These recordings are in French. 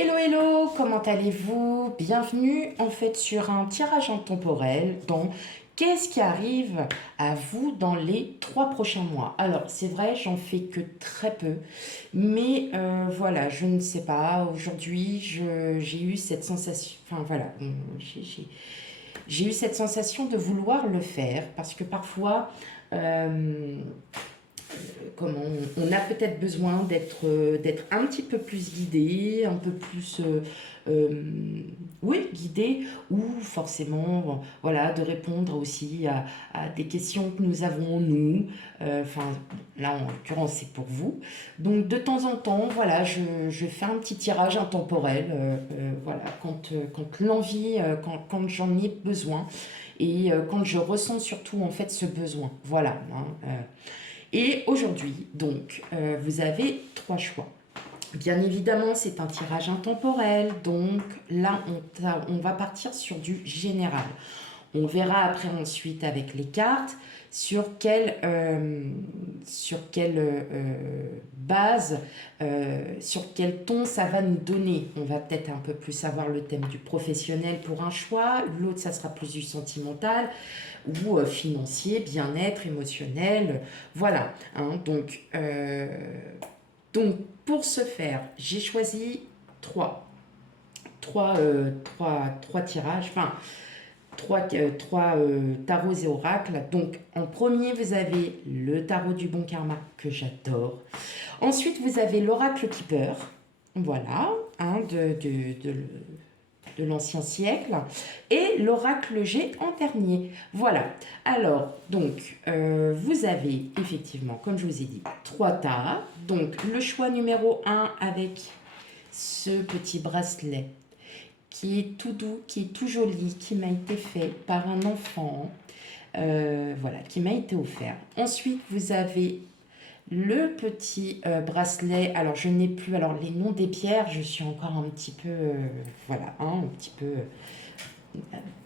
Hello hello, comment allez-vous? Bienvenue en fait sur un tirage intemporel dans qu'est-ce qui arrive à vous dans les 3 prochains mois. Alors c'est vrai, j'en fais que très peu, mais voilà, je ne sais pas. Aujourd'hui, j'ai eu cette sensation, enfin voilà, j'ai eu cette sensation de vouloir le faire parce que parfois, euh, comment on a peut-être besoin d'être un petit peu plus guidé, un peu plus euh, oui, guidé, ou forcément voilà, de répondre aussi à des questions que nous avons nous. Enfin, là en l'occurrence c'est pour vous. Donc de temps en temps, voilà, je fais un petit tirage intemporel, voilà, quand l'envie, quand j'en ai besoin et quand je ressens surtout en fait ce besoin. Voilà. Hein, et aujourd'hui, donc, vous avez 3 choix. Bien évidemment, c'est un tirage intemporel, donc là, on va partir sur du général. On verra après ensuite avec les cartes sur quelle base, sur quel ton ça va nous donner. On va peut-être un peu plus avoir le thème du professionnel pour un choix, l'autre ça sera plus du sentimental ou financier, bien-être, émotionnel, voilà. Hein, donc pour ce faire, j'ai choisi trois, trois tirages, enfin trois tarots et oracles. Donc en premier, vous avez le tarot du bon karma que j'adore. Ensuite, vous avez l'oracle keeper, voilà, hein, de l'ancien siècle, et l'oracle G en dernier. Voilà. Alors, donc, vous avez effectivement, comme je vous ai dit, 3 tas. Donc, le choix numéro 1 avec ce petit bracelet qui est tout doux, qui est tout joli, qui m'a été fait par un enfant, voilà, qui m'a été offert. Ensuite, vous avez le petit bracelet. Alors, je n'ai plus, alors les noms des pierres, je suis encore un petit peu, voilà, hein, un petit peu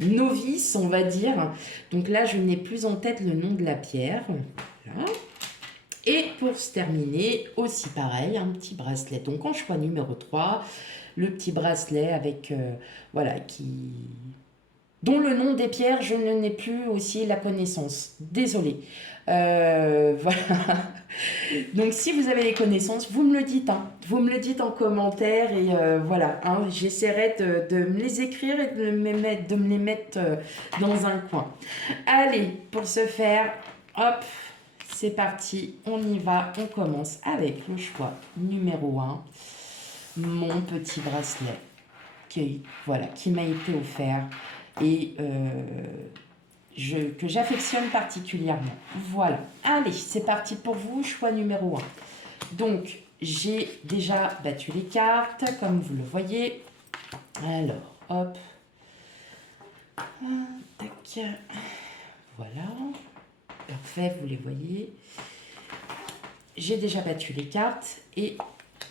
novice, on va dire. Donc là, je n'ai plus en tête le nom de la pierre. Voilà. Et pour se terminer, aussi pareil, un petit bracelet. Donc en choix numéro 3, le petit bracelet avec, voilà, dont le nom des pierres, je n'en ai plus aussi la connaissance. Désolée. Voilà. Donc si vous avez les connaissances, vous me le dites. Hein. Vous me le dites en commentaire et voilà. Hein, j'essaierai de me les écrire et de me les mettre dans un coin. Allez, pour ce faire, hop, c'est parti. On y va. On commence avec le choix numéro 1. Mon petit bracelet voilà, qui m'a été offert et que j'affectionne particulièrement. Voilà. Allez, c'est parti pour vous, choix numéro 1. Donc, j'ai déjà battu les cartes, comme vous le voyez. Alors, hop. Tac. Voilà. Parfait, vous les voyez. J'ai déjà battu les cartes,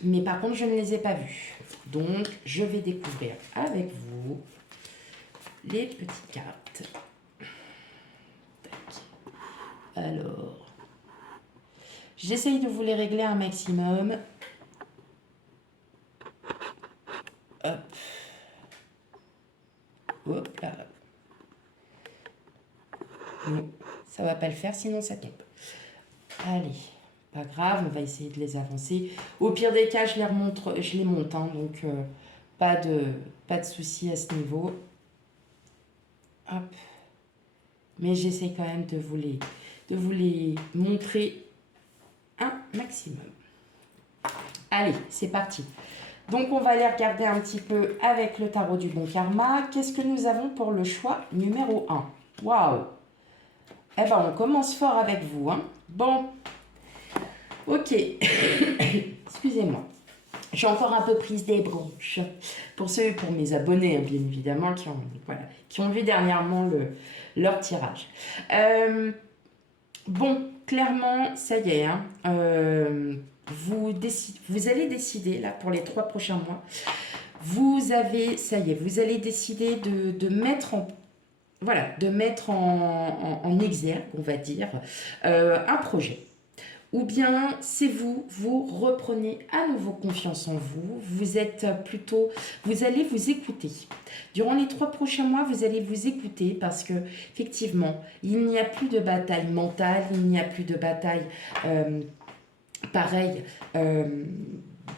mais par contre, je ne les ai pas vues. Donc, je vais découvrir avec vous les petites cartes. Alors, j'essaye de vous les régler un maximum. Hop. Hop là. Non, ça va pas le faire, sinon ça tombe. Allez, pas grave, on va essayer de les avancer. Au pire des cas, je les monte, hein, donc pas de souci à ce niveau. Hop. Mais j'essaie quand même de vous les montrer un maximum. Allez, c'est parti. Donc, on va aller regarder un petit peu avec le tarot du bon karma. Qu'est-ce que nous avons pour le choix numéro 1? Waouh! Eh ben, on commence fort avec vous. Hein. Bon, ok. Excusez-moi. Je suis encore un peu prise des branches. Pour mes abonnés, hein, bien évidemment, qui ont vu dernièrement leur tirage. Bon, clairement, ça y est. Hein, vous allez décider, là, pour les 3 prochains mois, ça y est, vous allez décider de mettre en exergue, on va dire, un projet ou bien c'est vous, vous reprenez à nouveau confiance en vous, vous êtes plutôt, vous allez vous écouter. Durant les 3 prochains mois, vous allez vous écouter parce que effectivement, il n'y a plus de bataille mentale, il n'y a plus de bataille pareil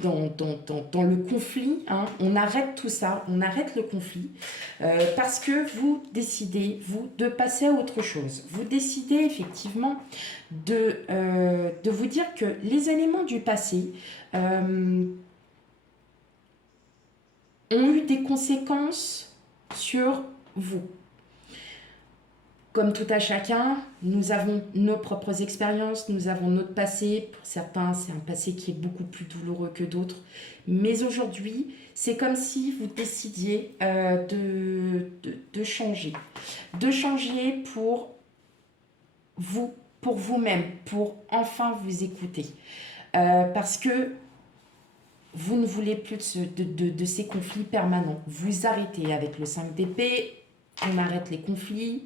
dans le conflit, hein. On arrête tout ça, on arrête le conflit parce que vous décidez, vous, de passer à autre chose. Vous décidez effectivement de vous dire que les éléments du passé ont eu des conséquences sur vous. Comme tout à chacun, nous avons nos propres expériences, nous avons notre passé. Pour certains, c'est un passé qui est beaucoup plus douloureux que d'autres. Mais aujourd'hui, c'est comme si vous décidiez de changer. De changer pour vous-même, pour enfin vous écouter. Parce que vous ne voulez plus de ces conflits permanents. Vous arrêtez avec le 5 d'épée, on arrête les conflits.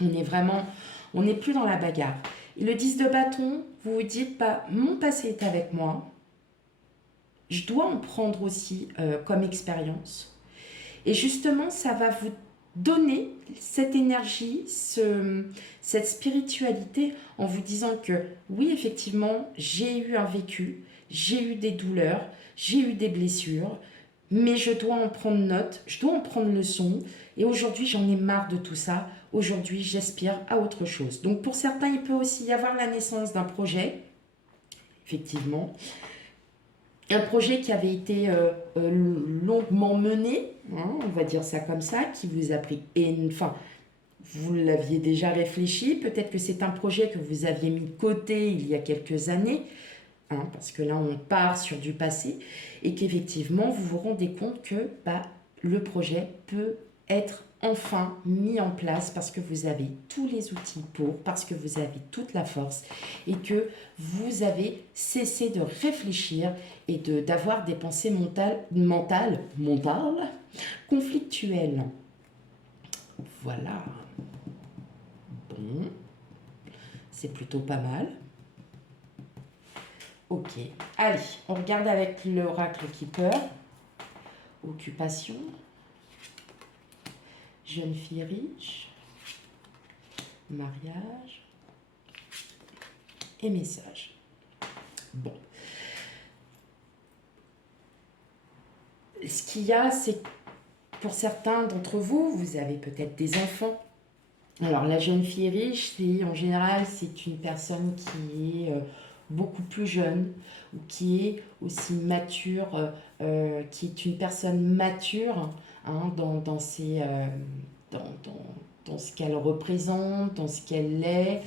On n'est plus dans la bagarre. Et le 10 de bâton, vous vous dites, bah, mon passé est avec moi, je dois en prendre aussi comme expérience. Et justement, ça va vous donner cette énergie, cette spiritualité en vous disant que oui, effectivement, j'ai eu un vécu, j'ai eu des douleurs, j'ai eu des blessures, mais je dois en prendre note, je dois en prendre leçon. Et aujourd'hui, j'en ai marre de tout ça. Aujourd'hui, j'aspire à autre chose. Donc pour certains, il peut aussi y avoir la naissance d'un projet, effectivement. Un projet qui avait été longuement mené, hein, on va dire ça comme ça, qui vous a pris... Enfin, vous l'aviez déjà réfléchi, peut-être que c'est un projet que vous aviez mis de côté il y a quelques années, hein, parce que là, on part sur du passé, et qu'effectivement, vous vous rendez compte que bah, le projet peut être enfin mis en place parce que vous avez tous les outils parce que vous avez toute la force et que vous avez cessé de réfléchir et d'avoir des pensées mentales conflictuelles. Voilà. Bon. C'est plutôt pas mal. Ok. Allez, on regarde avec l'oracle Keeper. Occupation. Jeune fille riche, mariage et message. Bon. Ce qu'il y a, c'est que pour certains d'entre vous, vous avez peut-être des enfants. Alors la jeune fille riche, en général, c'est une personne qui est beaucoup plus jeune ou qui est aussi mature, qui est une personne mature hein, dans ce qu'elle représente, dans ce qu'elle est.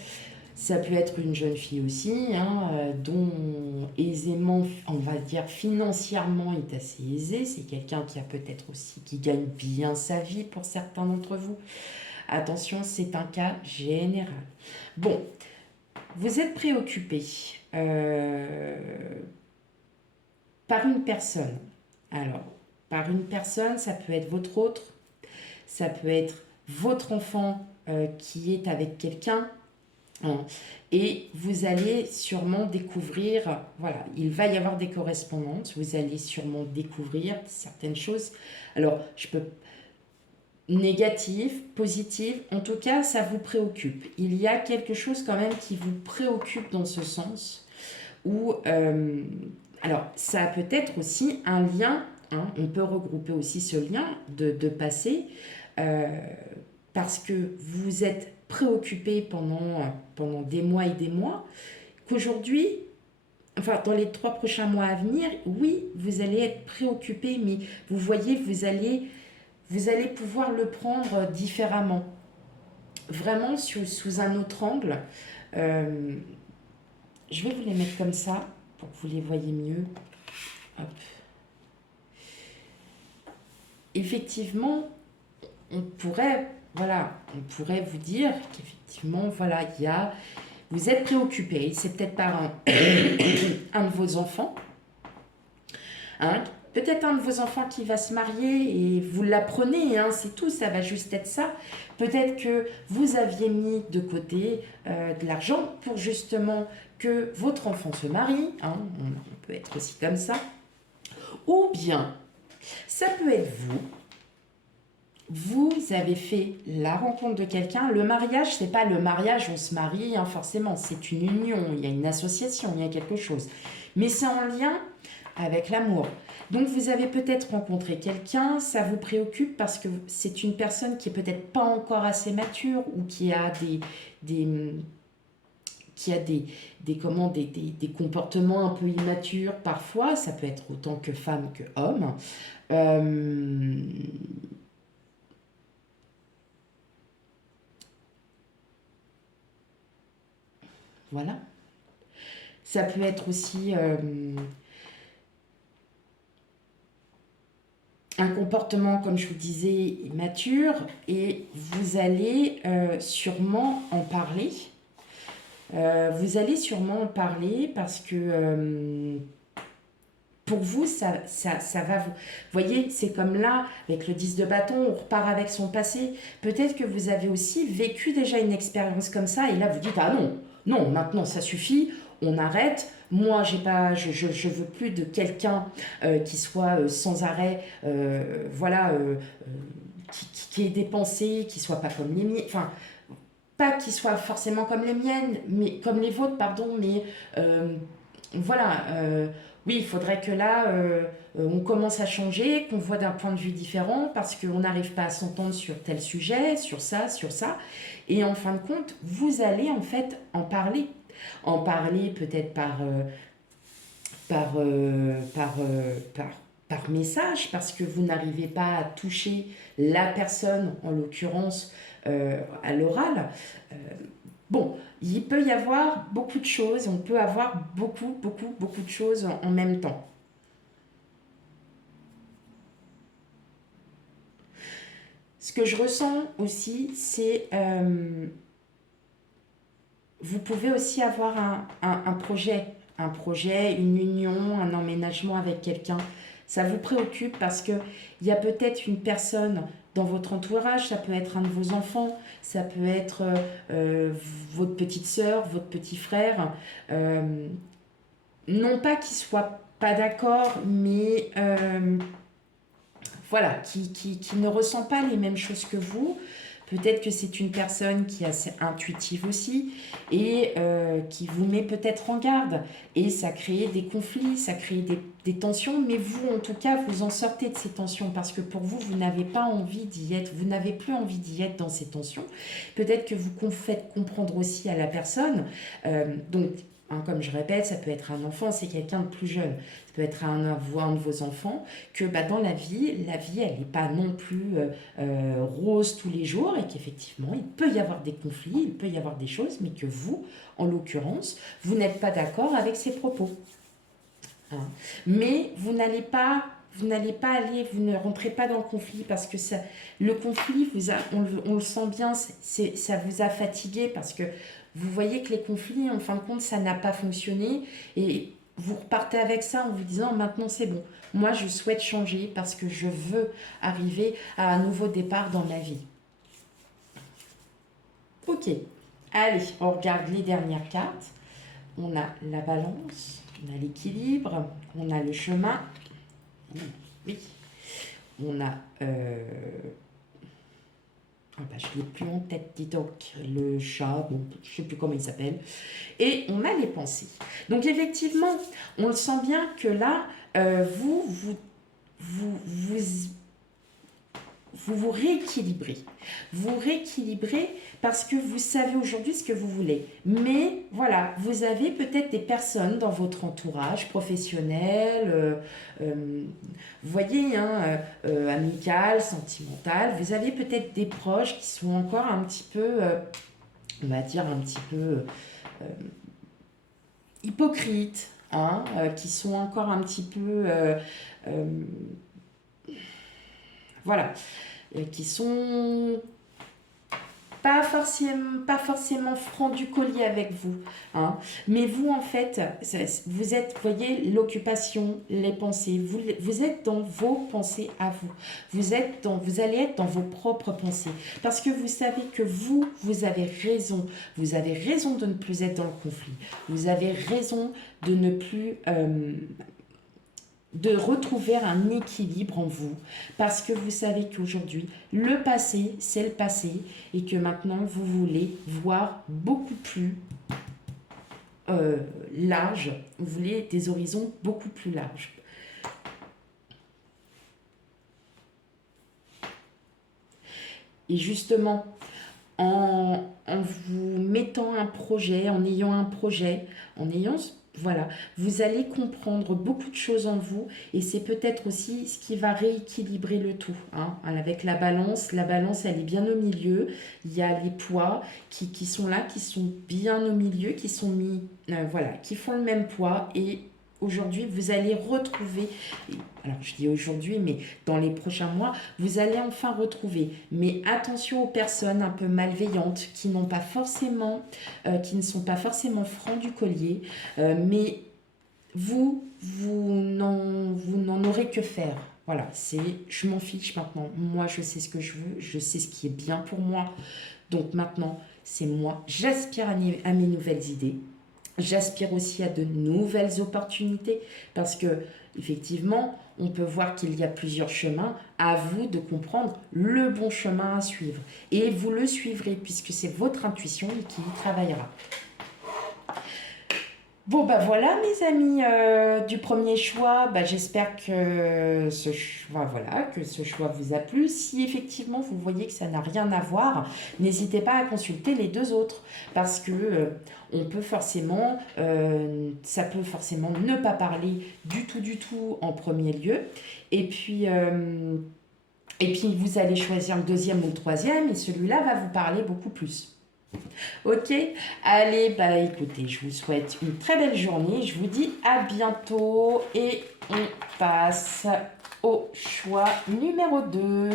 Ça peut être une jeune fille aussi, hein, dont aisément, on va dire financièrement, est assez aisée. C'est quelqu'un qui a peut-être aussi, qui gagne bien sa vie pour certains d'entre vous. Attention, c'est un cas général. Bon, vous êtes préoccupé par une personne. Alors, par une personne, ça peut être votre autre, ça peut être votre enfant qui est avec quelqu'un. Hein, et vous allez sûrement découvrir, voilà, il va y avoir des correspondances, vous allez sûrement découvrir certaines choses. Alors, je peux... Négative, positive, en tout cas, ça vous préoccupe. Il y a quelque chose quand même qui vous préoccupe dans ce sens. Où, alors, ça a peut-être aussi un lien, hein, on peut regrouper aussi ce lien de passé, parce que vous êtes préoccupé pendant des mois et des mois, qu'aujourd'hui, enfin, dans les 3 prochains mois à venir, oui, vous allez être préoccupé, mais vous voyez, vous allez pouvoir le prendre différemment, vraiment sous un autre angle. Je vais vous les mettre comme ça pour que vous les voyez mieux. Hop. Effectivement, on pourrait vous dire qu'effectivement, voilà, vous êtes préoccupé, c'est peut-être par un de vos enfants, hein, peut-être un de vos enfants qui va se marier et vous l'apprenez, hein, c'est tout, ça va juste être ça. Peut-être que vous aviez mis de côté de l'argent pour justement que votre enfant se marie, hein, on peut être aussi comme ça. Ou bien, ça peut être vous. Vous avez fait la rencontre de quelqu'un. Le mariage, c'est pas le mariage, on se marie, hein, forcément. C'est une union, il y a une association, il y a quelque chose. Mais c'est en lien avec l'amour. Donc vous avez peut-être rencontré quelqu'un, ça vous préoccupe parce que c'est une personne qui est peut-être pas encore assez mature ou qui a des qui a comment, des comportements un peu immatures parfois, ça peut être autant que femme que homme. Euh, voilà. Ça peut être aussi un comportement, comme je vous disais, immature, et vous allez sûrement en parler. Vous allez sûrement en parler parce que pour vous, ça va vous... Voyez, c'est comme là, avec le 10 de bâton, on repart avec son passé. Peut-être que vous avez aussi vécu déjà une expérience comme ça, et là vous dites, ah non, non, maintenant ça suffit, on arrête. Moi, j'ai pas, je veux plus de quelqu'un qui soit sans arrêt, voilà, qui ait des pensées, qui soit pas comme les miennes, enfin, pas qui soit forcément comme les miennes, mais comme les vôtres, pardon, mais voilà, oui, il faudrait que là, on commence à changer, qu'on voit d'un point de vue différent, parce qu'on n'arrive pas à s'entendre sur tel sujet, sur ça, sur ça. Et en fin de compte, vous allez en fait en parler. En parler peut-être par, par message, parce que vous n'arrivez pas à toucher la personne, en l'occurrence, à l'oral. Euh, Bon, il peut y avoir beaucoup de choses, on peut avoir beaucoup de choses en même temps. Ce que je ressens aussi, c'est vous pouvez aussi avoir un projet, une union, un emménagement avec quelqu'un. Ça vous préoccupe parce que il y a peut-être une personne dans votre entourage, ça peut être un de vos enfants, ça peut être votre petite sœur, votre petit frère. euh, non pas qu'ils soient pas d'accord, mais voilà, qui ne ressent pas les mêmes choses que vous. Peut-être que c'est une personne qui est assez intuitive aussi et qui vous met peut-être en garde. Et ça crée des conflits, ça crée des tensions, mais vous, en tout cas, vous en sortez de ces tensions parce que pour vous, vous n'avez pas envie d'y être, vous n'avez plus envie d'y être dans ces tensions. Peut-être que vous faites comprendre aussi à la personne. Donc, hein, comme je répète, ça peut être un enfant, c'est quelqu'un de plus jeune. Ça peut être un de vos enfants que bah, dans la vie, elle n'est pas non plus rose tous les jours et qu'effectivement, il peut y avoir des conflits, il peut y avoir des choses, mais que vous, en l'occurrence, vous n'êtes pas d'accord avec ses propos. Hein. Mais vous n'allez pas aller, vous ne rentrez pas dans le conflit parce que ça, le conflit, on le sent bien, ça vous a fatigué parce que vous voyez que les conflits, en fin de compte, ça n'a pas fonctionné et vous repartez avec ça en vous disant maintenant c'est bon. Moi, je souhaite changer parce que je veux arriver à un nouveau départ dans ma vie. Ok, allez, on regarde les dernières cartes. On a la balance, on a l'équilibre, on a le chemin. Oui, on a... ah bah, je ne l'ai plus en tête, dis donc. Le chat, bon, je ne sais plus comment il s'appelle. Et on a les pensées. Donc effectivement, on le sent bien que là, vous, vous, vous rééquilibrez. Vous rééquilibrez parce que vous savez aujourd'hui ce que vous voulez. Mais voilà, vous avez peut-être des personnes dans votre entourage professionnel, vous voyez, hein, amical, sentimental. Vous avez peut-être des proches qui sont encore un petit peu, on va dire un petit peu hypocrites, hein, qui sont encore un petit peu, euh, voilà, qui sont pas forcément franc du collier avec vous, hein. Mais vous, en fait, vous êtes, vous voyez, l'occupation, les pensées, vous êtes dans vos pensées à vous. Vous allez être dans vos propres pensées. Parce que vous savez que vous avez raison. Vous avez raison de ne plus être dans le conflit. Vous avez raison de ne plus... de retrouver un équilibre en vous, parce que vous savez qu'aujourd'hui, le passé, c'est le passé, et que maintenant, vous voulez voir beaucoup plus large, vous voulez des horizons beaucoup plus larges. Et justement, en vous mettant un projet, en ayant un projet, en ayant voilà, vous allez comprendre beaucoup de choses en vous et c'est peut-être aussi ce qui va rééquilibrer le tout, hein. Avec la balance elle est bien au milieu, il y a les poids qui sont là, qui sont bien au milieu, qui sont mis, voilà, qui font le même poids et aujourd'hui vous allez retrouver, alors je dis aujourd'hui mais dans les prochains mois, vous allez enfin retrouver, mais attention aux personnes un peu malveillantes qui n'ont pas forcément, qui ne sont pas forcément francs du collier, mais vous n'en aurez que faire. Voilà, c'est je m'en fiche maintenant. Moi, je sais ce que je veux, je sais ce qui est bien pour moi. Donc maintenant, c'est moi. J'aspire à mes nouvelles idées. J'aspire aussi à de nouvelles opportunités parce que effectivement, on peut voir qu'il y a plusieurs chemins. À vous de comprendre le bon chemin à suivre et vous le suivrez puisque c'est votre intuition qui y travaillera. Bon, bah voilà, mes amis, du premier choix, bah, j'espère que ce choix, voilà, que ce choix vous a plu. Si effectivement vous voyez que ça n'a rien à voir, n'hésitez pas à consulter les deux autres parce que on peut forcément, ça peut forcément ne pas parler du tout en premier lieu. Et puis vous allez choisir le deuxième ou le troisième et celui-là va vous parler beaucoup plus. Ok, allez, bah écoutez, je vous souhaite une très belle journée. Je vous dis à bientôt et on passe au choix numéro 2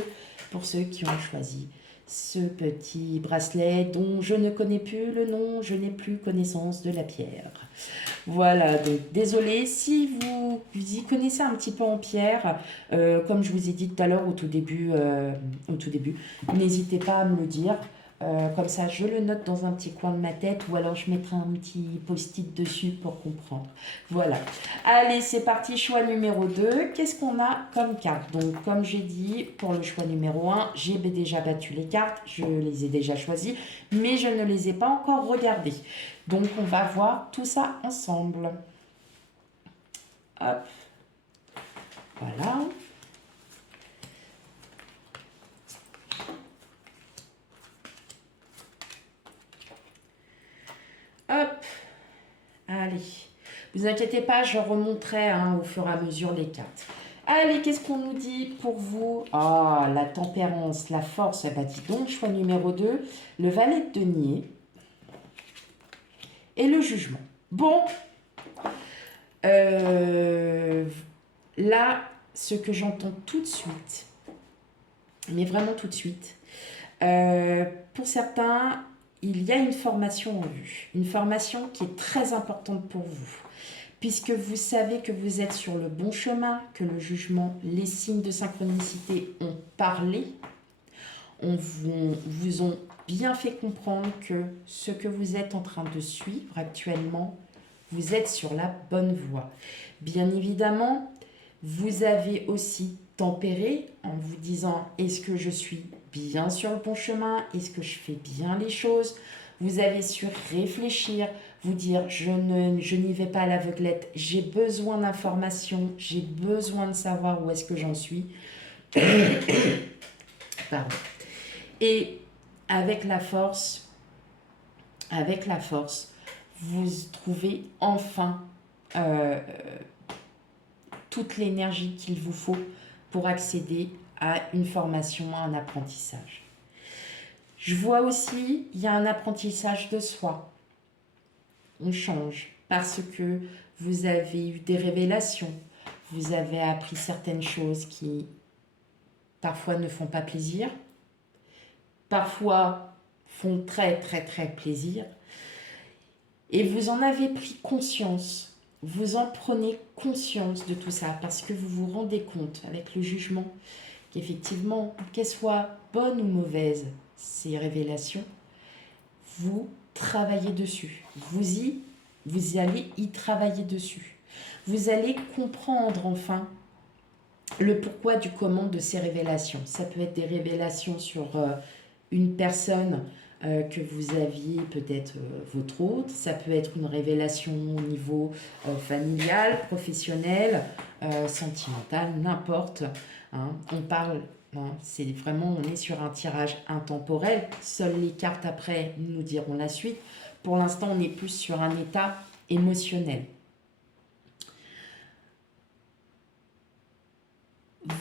pour ceux qui ont choisi ce petit bracelet dont je ne connais plus le nom, je n'ai plus connaissance de la pierre. Voilà, donc désolé si vous y connaissez un petit peu en pierre, comme je vous ai dit tout à l'heure au tout début, n'hésitez pas à me le dire. Comme ça, je le note dans un petit coin de ma tête ou alors je mettrai un petit post-it dessus pour comprendre. Voilà. Allez, c'est parti, choix numéro 2. Qu'est-ce qu'on a comme carte? Donc, comme j'ai dit, pour le choix numéro 1, j'ai déjà battu les cartes, je les ai déjà choisies, mais je ne les ai pas encore regardées. Donc, on va voir tout ça ensemble. Hop. Voilà. Hop. Allez. Vous inquiétez pas, je remonterai au fur et à mesure les cartes. Allez, qu'est-ce qu'on nous dit pour vous? Ah, la tempérance, la force, bah dis donc, choix numéro 2, le valet de denier et le jugement. Bon, là, ce que j'entends tout de suite, mais vraiment tout de suite, pour certains, il y a une formation en vue, une formation qui est très importante pour vous, puisque vous savez que vous êtes sur le bon chemin, que le jugement, les signes de synchronicité ont parlé, vous ont bien fait comprendre que ce que vous êtes en train de suivre actuellement, vous êtes sur la bonne voie. Bien évidemment, vous avez aussi tempéré en vous disant est-ce que je suis bien sur le bon chemin? Est-ce que je fais bien les choses? Vous avez su réfléchir, vous dire je n'y vais pas à l'aveuglette, j'ai besoin d'informations, j'ai besoin de savoir où est-ce que j'en suis. Pardon. Et avec la force, vous trouvez enfin toute l'énergie qu'il vous faut pour accéder à une formation, à un apprentissage. Je vois aussi, il y a un apprentissage de soi. On change parce que vous avez eu des révélations, vous avez appris certaines choses qui parfois ne font pas plaisir, parfois font très très très plaisir. Et vous en avez pris conscience. Vous en prenez conscience de tout ça parce que vous vous rendez compte avec le jugement qu'effectivement, qu'elles soient bonnes ou mauvaises, ces révélations, vous travaillez dessus. Vous allez y travailler dessus. Vous allez comprendre enfin le pourquoi du comment de ces révélations. Ça peut être des révélations sur une personne que vous aviez peut-être votre hôte. Ça peut être une révélation au niveau familial, professionnel, sentimental, n'importe. Hein. On parle, hein, c'est vraiment, on est sur un tirage intemporel. Seules les cartes après nous diront la suite. Pour l'instant, on est plus sur un état émotionnel.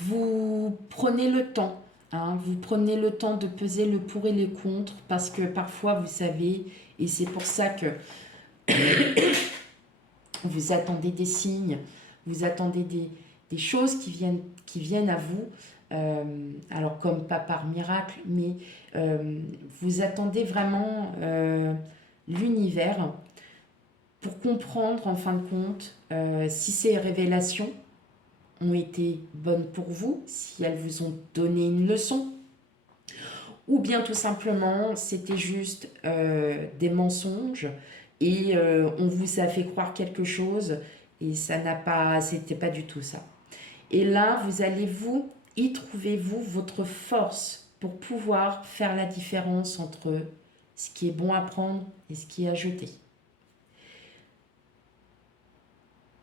Vous prenez le temps, hein, vous prenez le temps de peser le pour et le contre parce que parfois, vous savez, et c'est pour ça que vous attendez des signes, vous attendez des choses qui viennent à vous, alors comme pas par miracle, mais vous attendez vraiment l'univers pour comprendre en fin de compte si ces révélations ont été bonnes pour vous, si elles vous ont donné une leçon, ou bien tout simplement c'était juste des mensonges et on vous a fait croire quelque chose et ça n'a pas, c'était pas du tout ça. Et là, vous allez y trouver votre force pour pouvoir faire la différence entre ce qui est bon à prendre et ce qui est à jeter.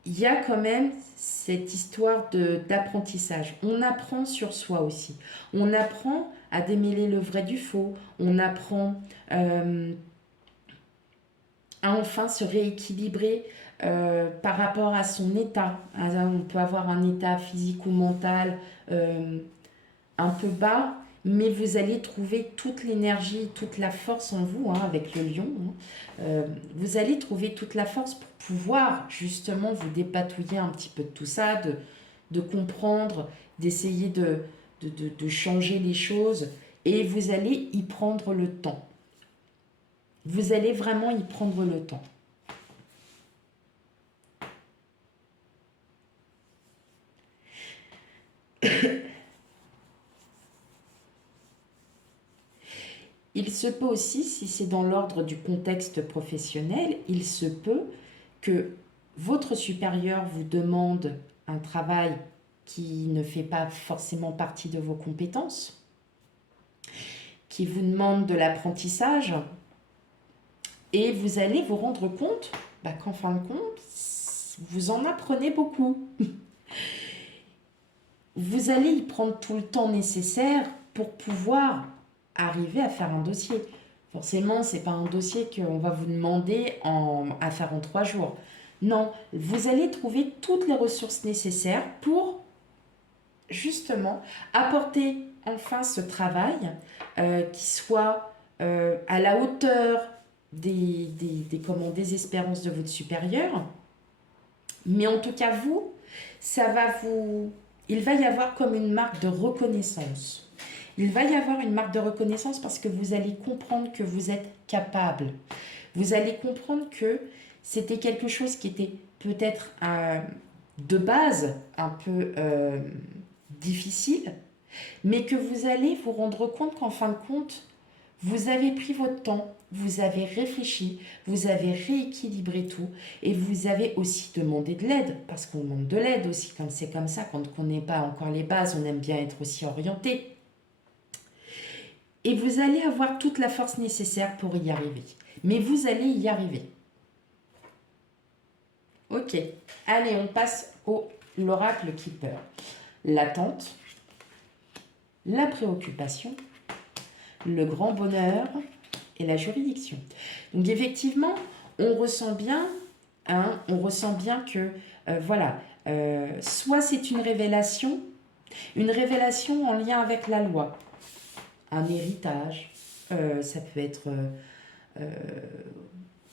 Il y a quand même cette histoire d'apprentissage. On apprend sur soi aussi. On apprend à démêler le vrai du faux. On apprend à enfin se rééquilibrer par rapport à son état. On peut avoir un état physique ou mental un peu bas, mais vous allez trouver toute l'énergie, toute la force en vous, hein, avec le lion. Hein. Vous allez trouver toute la force pour pouvoir justement vous dépatouiller un petit peu de tout ça, de comprendre, d'essayer de changer les choses. Et vous allez y prendre le temps. Vous allez vraiment y prendre le temps. Il se peut aussi, si c'est dans l'ordre du contexte professionnel, il se peut que votre supérieur vous demande un travail qui ne fait pas forcément partie de vos compétences, qui vous demande de l'apprentissage, et vous allez vous rendre compte qu'en fin de compte, vous en apprenez beaucoup. Vous allez y prendre tout le temps nécessaire pour pouvoir arriver à faire un dossier. Forcément, ce n'est pas un dossier qu'on va vous demander à faire en 3 jours. Non, vous allez trouver toutes les ressources nécessaires pour justement apporter enfin ce travail qui soit à la hauteur des espérances de votre supérieur. Mais en tout cas, il va y avoir comme une marque de reconnaissance. Il va y avoir une marque de reconnaissance parce que vous allez comprendre que vous êtes capable. Vous allez comprendre que c'était quelque chose qui était peut-être de base un peu difficile, mais que vous allez vous rendre compte qu'en fin de compte, vous avez pris votre temps, vous avez réfléchi, vous avez rééquilibré tout et vous avez aussi demandé de l'aide, parce qu'on demande de l'aide aussi quand c'est comme ça, quand on ne connaît pas encore les bases, on aime bien être aussi orienté. Et vous allez avoir toute la force nécessaire pour y arriver. Mais vous allez y arriver. Ok, allez, on passe au l'oracle Keeper. L'attente, la préoccupation, le grand bonheur et la juridiction. Donc effectivement, on ressent bien que, soit c'est une révélation en lien avec la loi, un héritage, ça peut être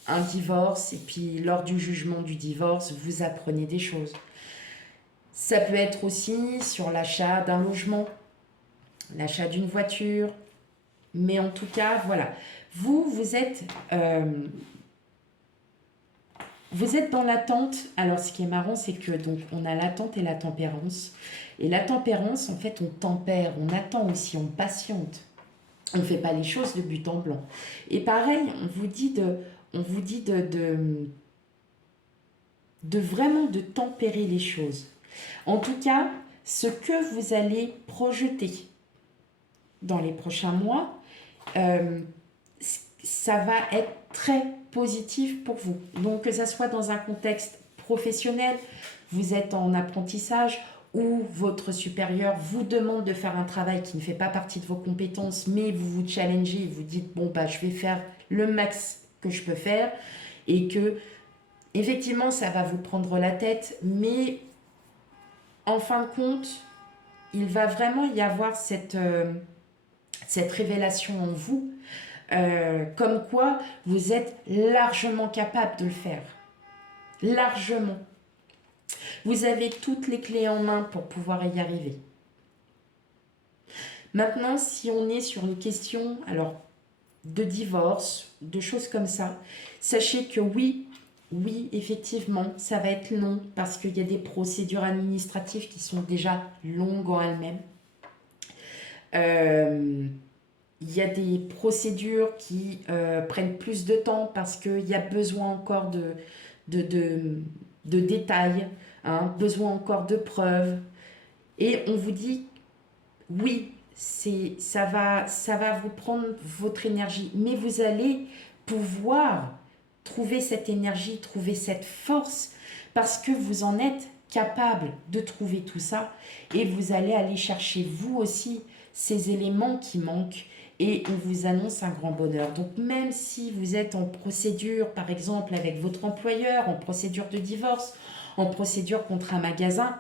un divorce, et puis lors du jugement du divorce, vous apprenez des choses. Ça peut être aussi sur l'achat d'un logement, l'achat d'une voiture, mais en tout cas, voilà, Vous êtes dans l'attente. Alors, ce qui est marrant, c'est que donc on a l'attente et la tempérance. Et la tempérance, en fait, on tempère, on attend aussi, on patiente. On ne fait pas les choses de but en blanc. Et pareil, on vous dit de vraiment de tempérer les choses. En tout cas, ce que vous allez projeter dans les prochains mois, euh, ça va être très positif pour vous. Donc, que ça soit dans un contexte professionnel, vous êtes en apprentissage ou votre supérieur vous demande de faire un travail qui ne fait pas partie de vos compétences, mais vous vous challengez, vous dites, bon, bah, je vais faire le max que je peux faire et que, effectivement, ça va vous prendre la tête, mais en fin de compte, il va vraiment y avoir cette révélation en vous, comme quoi vous êtes largement capable de le faire. Largement. Vous avez toutes les clés en main pour pouvoir y arriver. Maintenant, si on est sur une question de divorce, de choses comme ça, sachez que oui, effectivement, ça va être long parce qu'il y a des procédures administratives qui sont déjà longues en elles-mêmes. Il y a des procédures qui prennent plus de temps parce qu'il y a besoin encore de détails, hein, besoin encore de preuves. Et on vous dit, oui, ça va vous prendre votre énergie, mais vous allez pouvoir trouver cette énergie, trouver cette force, parce que vous en êtes capable de trouver tout ça, et vous allez aller chercher vous aussi ces éléments qui manquent, et on vous annonce un grand bonheur. Donc même si vous êtes en procédure, par exemple avec votre employeur, en procédure de divorce, en procédure contre un magasin,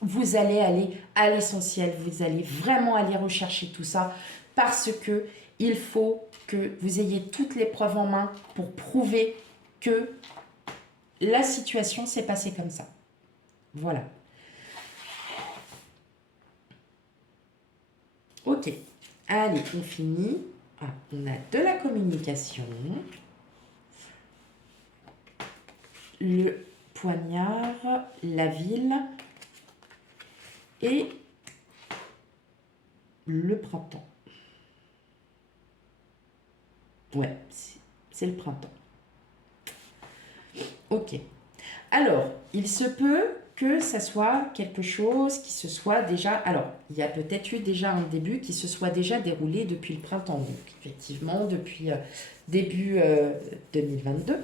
vous allez aller à l'essentiel, vous allez vraiment aller rechercher tout ça parce que il faut que vous ayez toutes les preuves en main pour prouver que la situation s'est passée comme ça. Voilà. Ok. Allez, on finit. Ah, on a de la communication. Le poignard, la ville et le printemps. Ouais, c'est le printemps. Ok. Alors, il se peut que ça soit quelque chose qui se soit déjà... Alors, il y a peut-être eu déjà un début qui se soit déjà déroulé depuis le printemps. Donc, effectivement, depuis début 2022.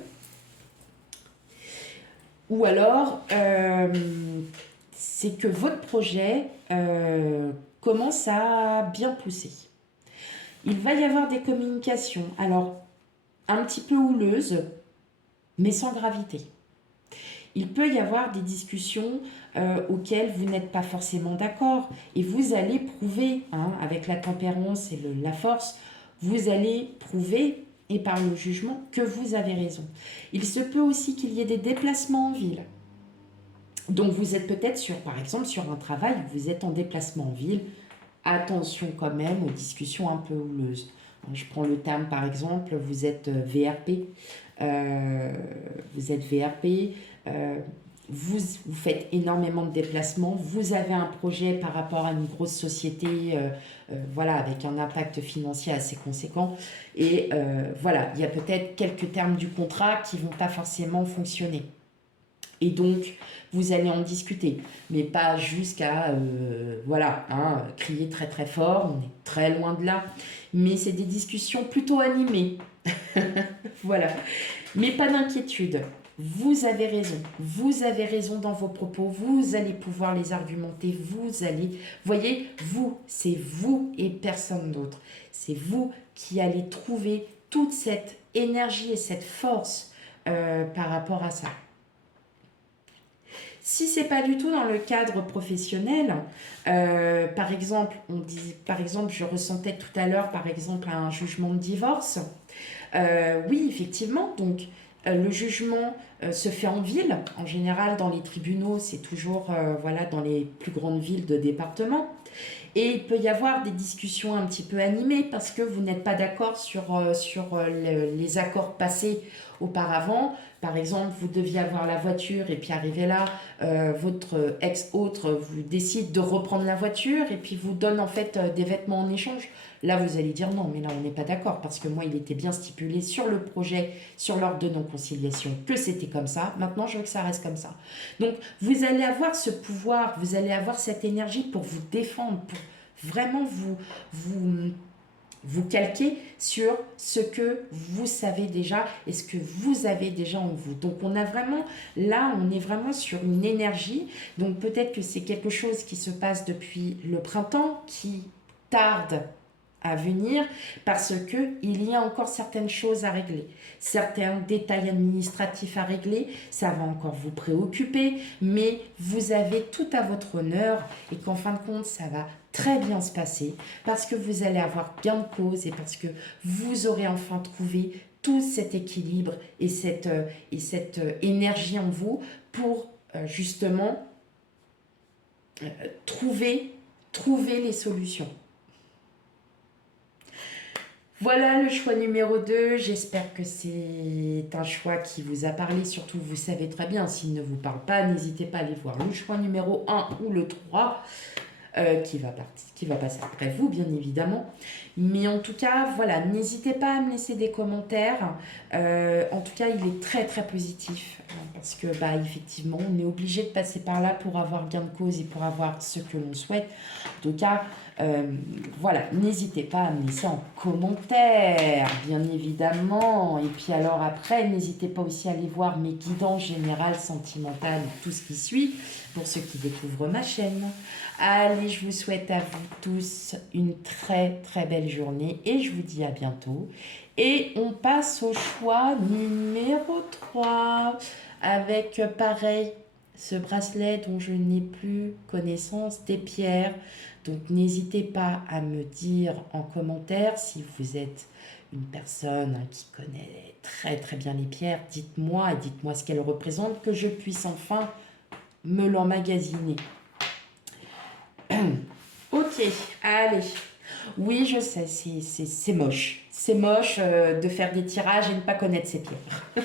Ou alors, c'est que votre projet commence à bien pousser. Il va y avoir des communications, alors un petit peu houleuses, mais sans gravité. Il peut y avoir des discussions auxquelles vous n'êtes pas forcément d'accord et vous allez prouver, hein, avec la tempérance et la force, vous allez prouver et par le jugement que vous avez raison. Il se peut aussi qu'il y ait des déplacements en ville. Donc vous êtes peut-être par exemple sur un travail où vous êtes en déplacement en ville. Attention quand même aux discussions un peu houleuses. Je prends le terme par exemple, vous êtes VRP. Vous faites énormément de déplacements, vous avez un projet par rapport à une grosse société, voilà, avec un impact financier assez conséquent. Et voilà, il y a peut-être quelques termes du contrat qui ne vont pas forcément fonctionner. Et donc, vous allez en discuter, mais pas jusqu'à voilà, hein, crier très très fort, on est très loin de là. Mais c'est des discussions plutôt animées. Voilà. Mais pas d'inquiétude. Vous avez raison dans vos propos, vous allez pouvoir les argumenter, voyez, c'est vous et personne d'autre. C'est vous qui allez trouver toute cette énergie et cette force par rapport à ça. Si c'est pas du tout dans le cadre professionnel, par exemple, je ressentais tout à l'heure, par exemple, un jugement de divorce. Oui, effectivement, donc le jugement se fait en ville. En général, dans les tribunaux, c'est toujours voilà, dans les plus grandes villes de département. Et il peut y avoir des discussions un petit peu animées parce que vous n'êtes pas d'accord les accords passés auparavant. Par exemple, vous deviez avoir la voiture et puis arrivé là, votre ex-autre vous décide de reprendre la voiture et puis vous donne en fait des vêtements en échange. Là, vous allez dire non, mais là, on n'est pas d'accord parce que moi, il était bien stipulé sur le projet, sur l'ordre de non-conciliation, que c'était comme ça. Maintenant, je veux que ça reste comme ça. Donc, vous allez avoir ce pouvoir, vous allez avoir cette énergie pour vous défendre, pour vraiment vous calquer sur ce que vous savez déjà et ce que vous avez déjà en vous. Donc on a vraiment, là on est vraiment sur une énergie, donc peut-être que c'est quelque chose qui se passe depuis le printemps, qui tarde à venir parce que il y a encore certaines choses à régler, certains détails administratifs à régler, ça va encore vous préoccuper, mais vous avez tout à votre honneur et qu'en fin de compte ça va très bien se passer parce que vous allez avoir gain de cause et parce que vous aurez enfin trouvé tout cet équilibre et cette énergie en vous pour justement trouver les solutions. Voilà le choix numéro 2. J'espère que c'est un choix qui vous a parlé. Surtout, vous savez très bien, s'il ne vous parle pas, n'hésitez pas à aller voir le choix numéro 1 ou le 3 qui va passer après vous, bien évidemment. Mais en tout cas, voilà, n'hésitez pas à me laisser des commentaires. En tout cas, il est très, très positif. Parce que, bah, effectivement, on est obligé de passer par là pour avoir gain de cause et pour avoir ce que l'on souhaite. En tout cas, voilà, n'hésitez pas à me laisser en commentaire, bien évidemment. Et puis alors après, n'hésitez pas aussi à aller voir mes guidances générales, sentimentales, tout ce qui suit, pour ceux qui découvrent ma chaîne. Allez, je vous souhaite à vous tous une très très belle journée et je vous dis à bientôt. Et on passe au choix numéro 3 avec pareil ce bracelet dont je n'ai plus connaissance, des pierres. Donc n'hésitez pas à me dire en commentaire si vous êtes une personne qui connaît très très bien les pierres. Dites-moi et dites-moi ce qu'elles représentent, que je puisse enfin me l'emmagasiner. Ok, allez. Oui, je sais, c'est moche. C'est moche de faire des tirages et ne pas connaître ses pierres.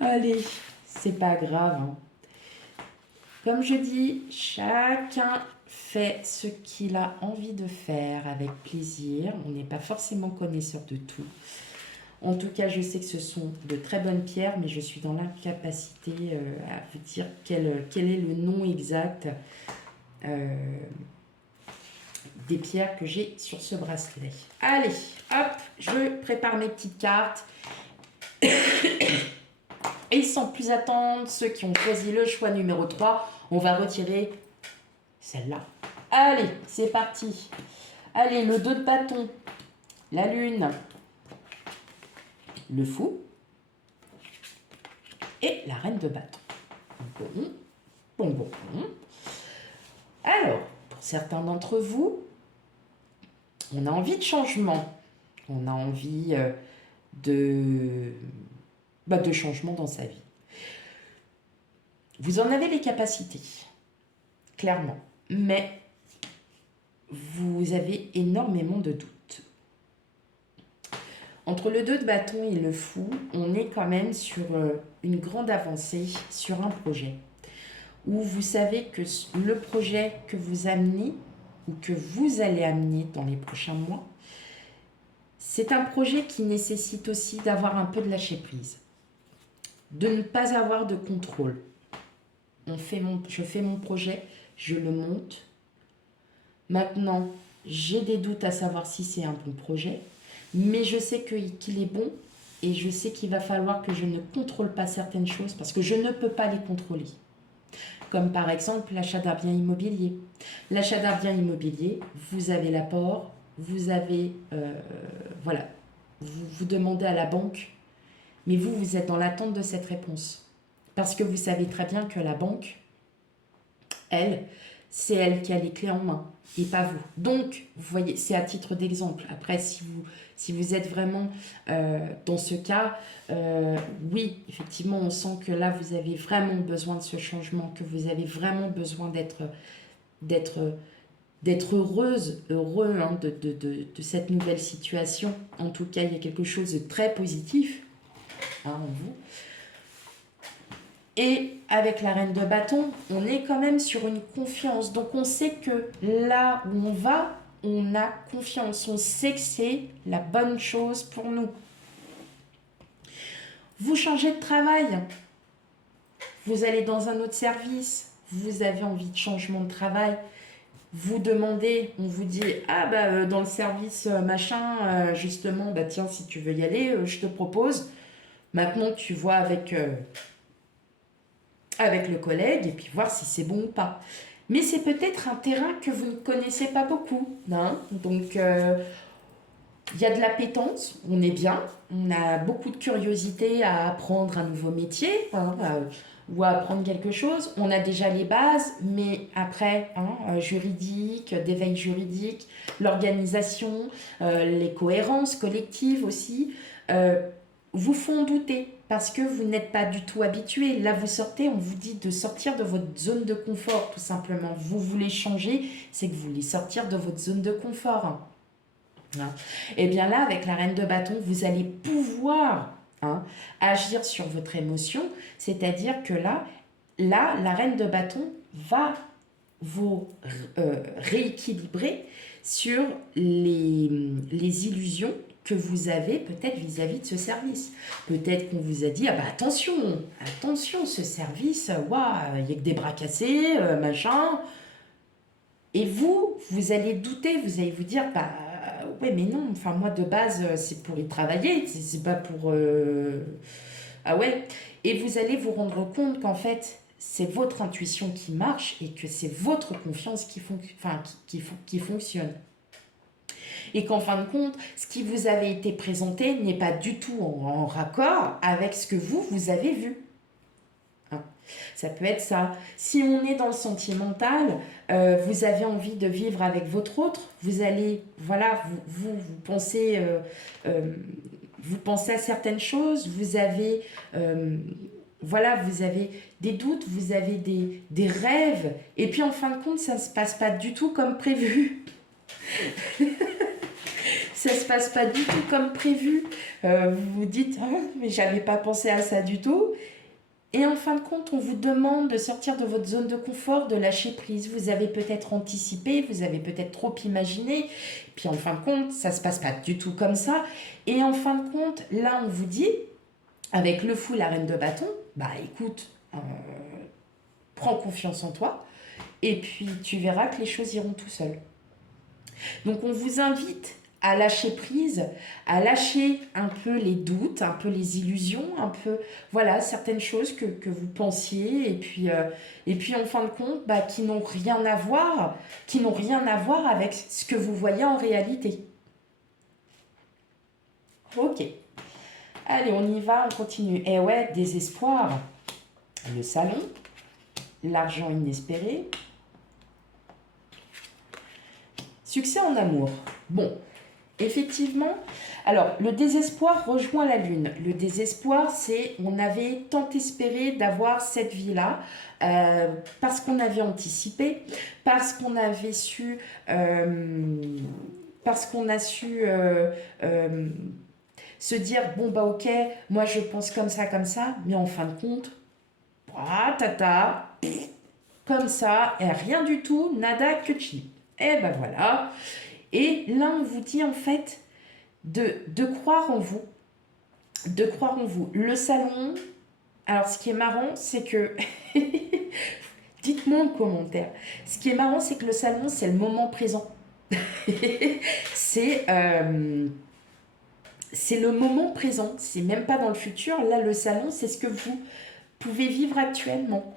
Allez, c'est pas grave. Hein. Comme je dis, chacun fait ce qu'il a envie de faire avec plaisir. On n'est pas forcément connaisseur de tout. En tout cas, je sais que ce sont de très bonnes pierres, mais je suis dans l'incapacité à vous dire quel est le nom exact des pierres que j'ai sur ce bracelet. Allez, hop, je prépare mes petites cartes. Et sans plus attendre, ceux qui ont choisi le choix numéro 3, on va retirer celle-là. Allez, c'est parti. Allez, le 2 de bâton, la lune, le fou et la reine de bâton. Bon. Alors, pour certains d'entre vous, on a envie de changement. On a envie de changement dans sa vie. Vous en avez les capacités, clairement, mais vous avez énormément de doutes. Entre le 2 de bâton et le fou, on est quand même sur une grande avancée sur un projet où vous savez que le projet que vous amenez ou que vous allez amener dans les prochains mois, c'est un projet qui nécessite aussi d'avoir un peu de lâcher prise, de ne pas avoir de contrôle. Je fais mon projet, je le monte. Maintenant, j'ai des doutes à savoir si c'est un bon projet, mais je sais qu'il est bon et je sais qu'il va falloir que je ne contrôle pas certaines choses parce que je ne peux pas les contrôler. Comme par exemple l'achat d'un bien immobilier. L'achat d'un bien immobilier, vous avez l'apport, vous avez, vous demandez à la banque, mais vous êtes dans l'attente de cette réponse. Parce que vous savez très bien que la banque, c'est elle qui a les clés en main et pas vous. Donc, vous voyez, c'est à titre d'exemple. Après, si vous êtes vraiment dans ce cas, oui, effectivement, on sent que là, vous avez vraiment besoin de ce changement, que vous avez vraiment besoin d'être d'être d'être heureuse, heureux hein, de cette nouvelle situation. En tout cas, il y a quelque chose de très positif hein, en vous. Et avec la reine de bâton, on est quand même sur une confiance. Donc on sait que là où on va, on a confiance. On sait que c'est la bonne chose pour nous. Vous changez de travail. Vous allez dans un autre service. Vous avez envie de changement de travail. Vous demandez, on vous dit, ah bah dans le service machin, justement, bah tiens, si tu veux y aller, je te propose. Maintenant, tu vois avec le collègue et puis voir si c'est bon ou pas. Mais c'est peut-être un terrain que vous ne connaissez pas beaucoup. Hein. Donc, il y a de l'appétence, on est bien, on a beaucoup de curiosité à apprendre un nouveau métier hein, ou à apprendre quelque chose. On a déjà les bases, mais après, hein, juridique, d'éveil juridique, l'organisation, les cohérences collectives aussi, vous font douter parce que vous n'êtes pas du tout habitué. Là, vous sortez, on vous dit de sortir de votre zone de confort, tout simplement. Vous voulez changer, c'est que vous voulez sortir de votre zone de confort. Hein. Et bien là, avec la reine de bâton, vous allez pouvoir hein, agir sur votre émotion, c'est-à-dire que là, la reine de bâton va vous rééquilibrer sur les illusions que vous avez peut-être vis-à-vis de ce service. Peut-être qu'on vous a dit, ah bah attention, attention, ce service, waouh, il n'y a que des bras cassés, machin. Et vous allez douter, vous allez vous dire, bah ouais mais non, enfin moi de base c'est pour y travailler, c'est pas pour... Ah ouais. Et vous allez vous rendre compte qu'en fait c'est votre intuition qui marche et que c'est votre confiance qui fonctionne. Et qu'en fin de compte, ce qui vous avait été présenté n'est pas du tout en raccord avec ce que vous avez vu. Hein. Ça peut être ça. Si on est dans le sentimental, vous avez envie de vivre avec votre autre, vous allez, voilà, vous pensez, vous pensez à certaines choses, vous avez, voilà, vous avez des doutes, vous avez des rêves, et puis en fin de compte, ça ne se passe pas du tout comme prévu. Ça se passe pas du tout comme prévu. Vous vous dites, ah, mais j'avais pas pensé à ça du tout. Et en fin de compte, on vous demande de sortir de votre zone de confort, de lâcher prise. Vous avez peut-être anticipé, vous avez peut-être trop imaginé. Puis en fin de compte, ça ne se passe pas du tout comme ça. Et en fin de compte, là, on vous dit, avec le fou, la reine de bâton, bah écoute, prends confiance en toi. Et puis tu verras que les choses iront tout seuls. Donc on vous invite à lâcher prise, à lâcher un peu les doutes, un peu les illusions, un peu, voilà, certaines choses que vous pensiez, et puis en fin de compte, bah, qui n'ont rien à voir avec ce que vous voyez en réalité. Ok. Allez, on y va, on continue. Et ouais, désespoir, le salon, l'argent inespéré, succès en amour. Bon, effectivement, alors le désespoir rejoint la lune. Le désespoir, c'est on avait tant espéré d'avoir cette vie-là parce qu'on avait anticipé, parce qu'on avait su, parce qu'on a su se dire bon bah ok, moi je pense comme ça, mais en fin de compte, tata, comme ça, et rien du tout, nada que chi. Et ben voilà. Et là, on vous dit en fait de croire en vous. De croire en vous. Le salon, alors ce qui est marrant, c'est que... Dites-moi en commentaire. Ce qui est marrant, c'est que le salon, c'est le moment présent. c'est le moment présent. C'est même pas dans le futur. Là, le salon, c'est ce que vous pouvez vivre actuellement.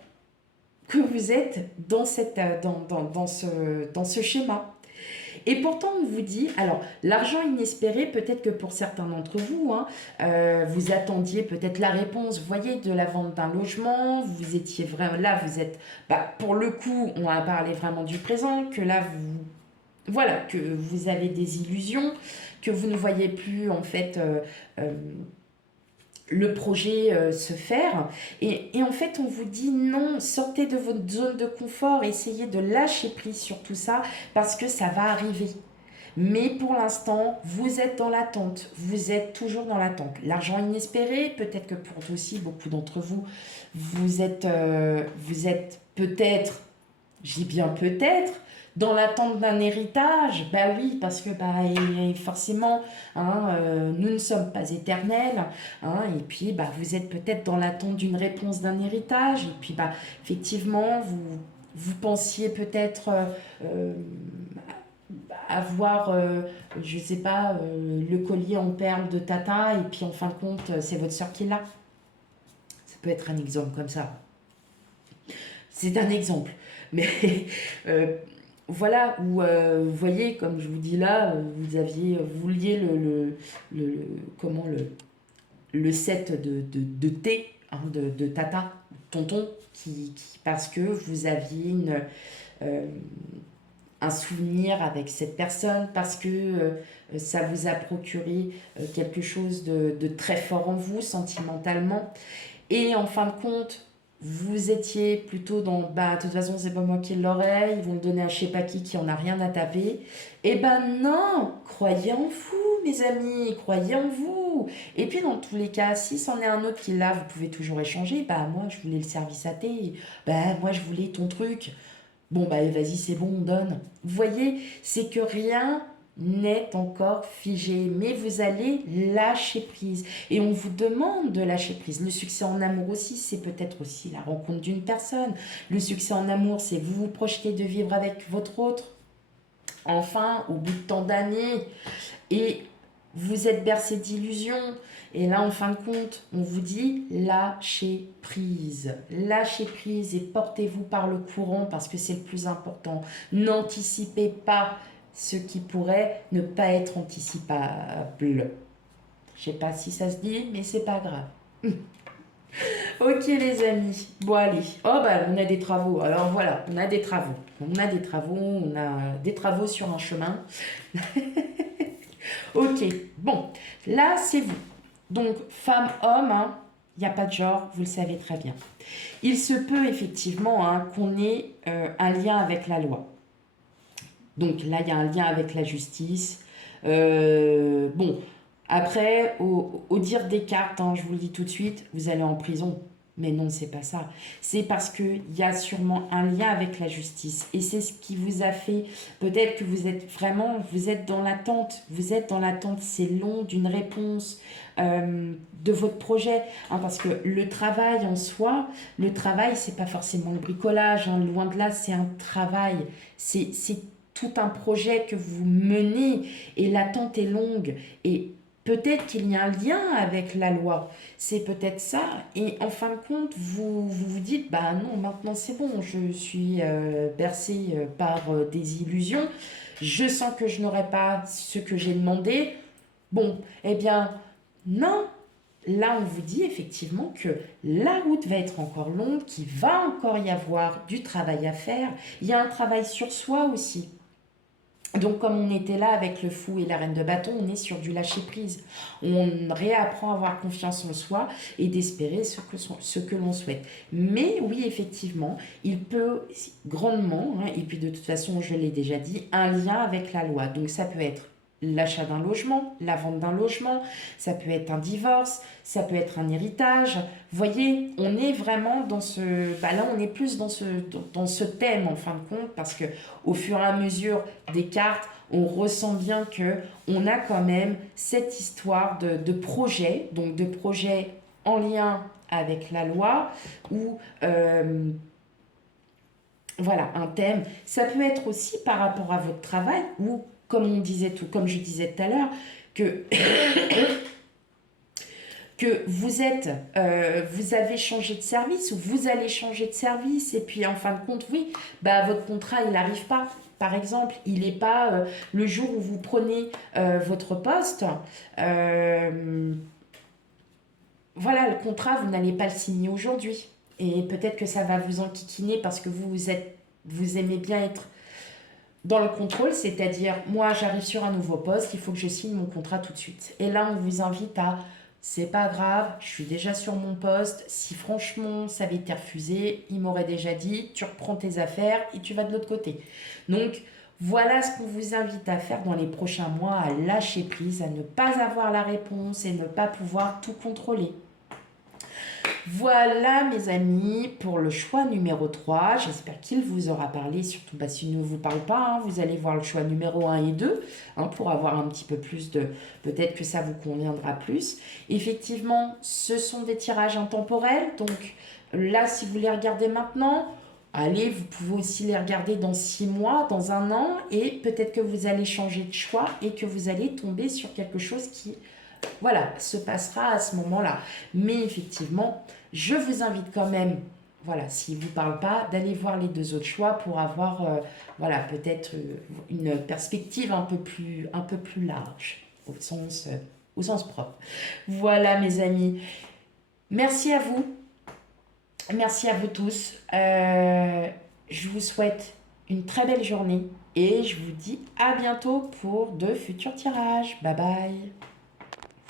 Que vous êtes dans ce schéma. Et pourtant, on vous dit, alors, l'argent inespéré, peut-être que pour certains d'entre vous, hein, vous attendiez peut-être la réponse, vous voyez, de la vente d'un logement, vous étiez vraiment, là, vous êtes, bah, pour le coup, on va parler vraiment du présent, que là, voilà, que vous avez des illusions, que vous ne voyez plus, en fait, le projet se faire. Et en fait, on vous dit non, sortez de votre zone de confort, essayez de lâcher prise sur tout ça parce que ça va arriver. Mais pour l'instant, vous êtes dans l'attente. Vous êtes toujours dans l'attente. L'argent inespéré, peut-être que pour aussi beaucoup d'entre vous, vous êtes peut-être, je dis bien peut-être, dans l'attente d'un héritage. Bah oui, parce que bah, et forcément, hein, nous ne sommes pas éternels. Hein, et puis, bah, vous êtes peut-être dans l'attente d'une réponse d'un héritage. Et puis, bah, effectivement, vous pensiez peut-être euh, avoir, je sais pas, le collier en perles de Tata, et puis en fin de compte, c'est votre soeur qui l'a. Ça peut être un exemple comme ça. C'est un exemple. Mais euh, voilà, où vous voyez, comme je vous dis là, vous vouliez comment, le set de thé, hein, de Tata, tonton, parce que vous aviez euh, un souvenir avec cette personne, parce que ça vous a procuré quelque chose de très fort en vous, sentimentalement. Et en fin de compte, vous étiez plutôt dans, bah, de toute façon, c'est pas moi qui l'aurai, ils vont le donner à je sais pas qui en a rien à taper. Et ben non, croyez en vous, mes amis, croyez en vous. Et puis, dans tous les cas, si c'en est un autre qui l'a, vous pouvez toujours échanger. Bah, moi, je voulais le service à thé. Bah, moi, je voulais ton truc. Bon, bah vas-y, c'est bon, on donne. Vous voyez, c'est que rien n'est encore figé, mais vous allez lâcher prise. Et on vous demande de lâcher prise. Le succès en amour aussi, c'est peut-être aussi la rencontre d'une personne. Le succès en amour, c'est vous vous projetez de vivre avec votre autre. Enfin, au bout de tant d'années, et vous êtes bercé d'illusions. Et là, en fin de compte, on vous dit lâchez prise. Lâchez prise et portez-vous par le courant parce que c'est le plus important. N'anticipez pas ce qui pourrait ne pas être anticipable. Je sais pas si ça se dit, mais c'est pas grave. Ok les amis, bon allez, oh bah on a des travaux, alors voilà, on a des travaux, on a des travaux sur un chemin. Ok, bon, là c'est vous. Donc, femme, homme, hein, il n'y a pas de genre, vous le savez très bien. Il se peut effectivement hein, qu'on ait un lien avec la loi. Donc là, il y a un lien avec la justice. Bon, après, au dire des cartes, hein, je vous le dis tout de suite, vous allez en prison. Mais non, c'est pas ça. C'est parce qu'il y a sûrement un lien avec la justice. Et c'est ce qui vous a fait, peut-être que vous êtes dans l'attente. Vous êtes dans l'attente, c'est long, d'une réponse de votre projet. Hein, parce que le travail en soi, le travail, c'est pas forcément le bricolage. Hein, loin de là, c'est un travail. C'est tout un projet que vous menez et l'attente est longue. Et peut-être qu'il y a un lien avec la loi. C'est peut-être ça. Et en fin de compte, vous dites, bah non, maintenant c'est bon, je suis bercé par des illusions. Je sens que je n'aurai pas ce que j'ai demandé. Bon, eh bien, non. Là, on vous dit effectivement que la route va être encore longue, qu'il va encore y avoir du travail à faire. Il y a un travail sur soi aussi. Donc, comme on était là avec le fou et la reine de bâton, on est sur du lâcher-prise. On réapprend à avoir confiance en soi et d'espérer ce que l'on souhaite. Mais oui, effectivement, il peut grandement, hein, et puis de toute façon, je l'ai déjà dit, un lien avec la loi. Donc, ça peut être l'achat d'un logement, la vente d'un logement, ça peut être un divorce, ça peut être un héritage. Vous voyez, on est vraiment dans ce... Bah là, on est plus dans ce thème en fin de compte parce que au fur et à mesure des cartes, on ressent bien que on a quand même cette histoire de projet, donc de projet en lien avec la loi ou voilà, un thème. Ça peut être aussi par rapport à votre travail ou comme je disais tout à l'heure, que, que vous avez changé de service ou vous allez changer de service et puis en fin de compte, oui, bah, votre contrat, il n'arrive pas. Par exemple, il n'est pas le jour où vous prenez votre poste. euh, voilà, le contrat, vous n'allez pas le signer aujourd'hui. Et peut-être que ça va vous enquiquiner parce que vous aimez bien être dans le contrôle, c'est-à-dire, moi, j'arrive sur un nouveau poste, il faut que je signe mon contrat tout de suite. Et là, on vous invite à c'est pas grave, je suis déjà sur mon poste. Si franchement ça avait été refusé, il m'aurait déjà dit, tu reprends tes affaires et tu vas de l'autre côté. Donc voilà ce qu'on vous invite à faire dans les prochains mois, à lâcher prise, à ne pas avoir la réponse et ne pas pouvoir tout contrôler. Voilà mes amis pour le choix numéro 3. J'espère qu'il vous aura parlé, surtout s'il ne vous parle pas, hein, vous allez voir le choix numéro 1 et 2 hein, pour avoir un petit peu plus de... Peut-être que ça vous conviendra plus. Effectivement, ce sont des tirages intemporels. Donc là, si vous les regardez maintenant, allez, vous pouvez aussi les regarder dans 6 mois, dans un an. Et peut-être que vous allez changer de choix et que vous allez tomber sur quelque chose qui voilà, se passera à ce moment-là. Mais effectivement, je vous invite quand même, voilà, s'il ne vous parle pas, d'aller voir les deux autres choix pour avoir, voilà, peut-être une perspective un peu plus large, au sens propre. Voilà, mes amis. Merci à vous. Merci à vous tous. Je vous souhaite une très belle journée et je vous dis à bientôt pour de futurs tirages. Bye bye.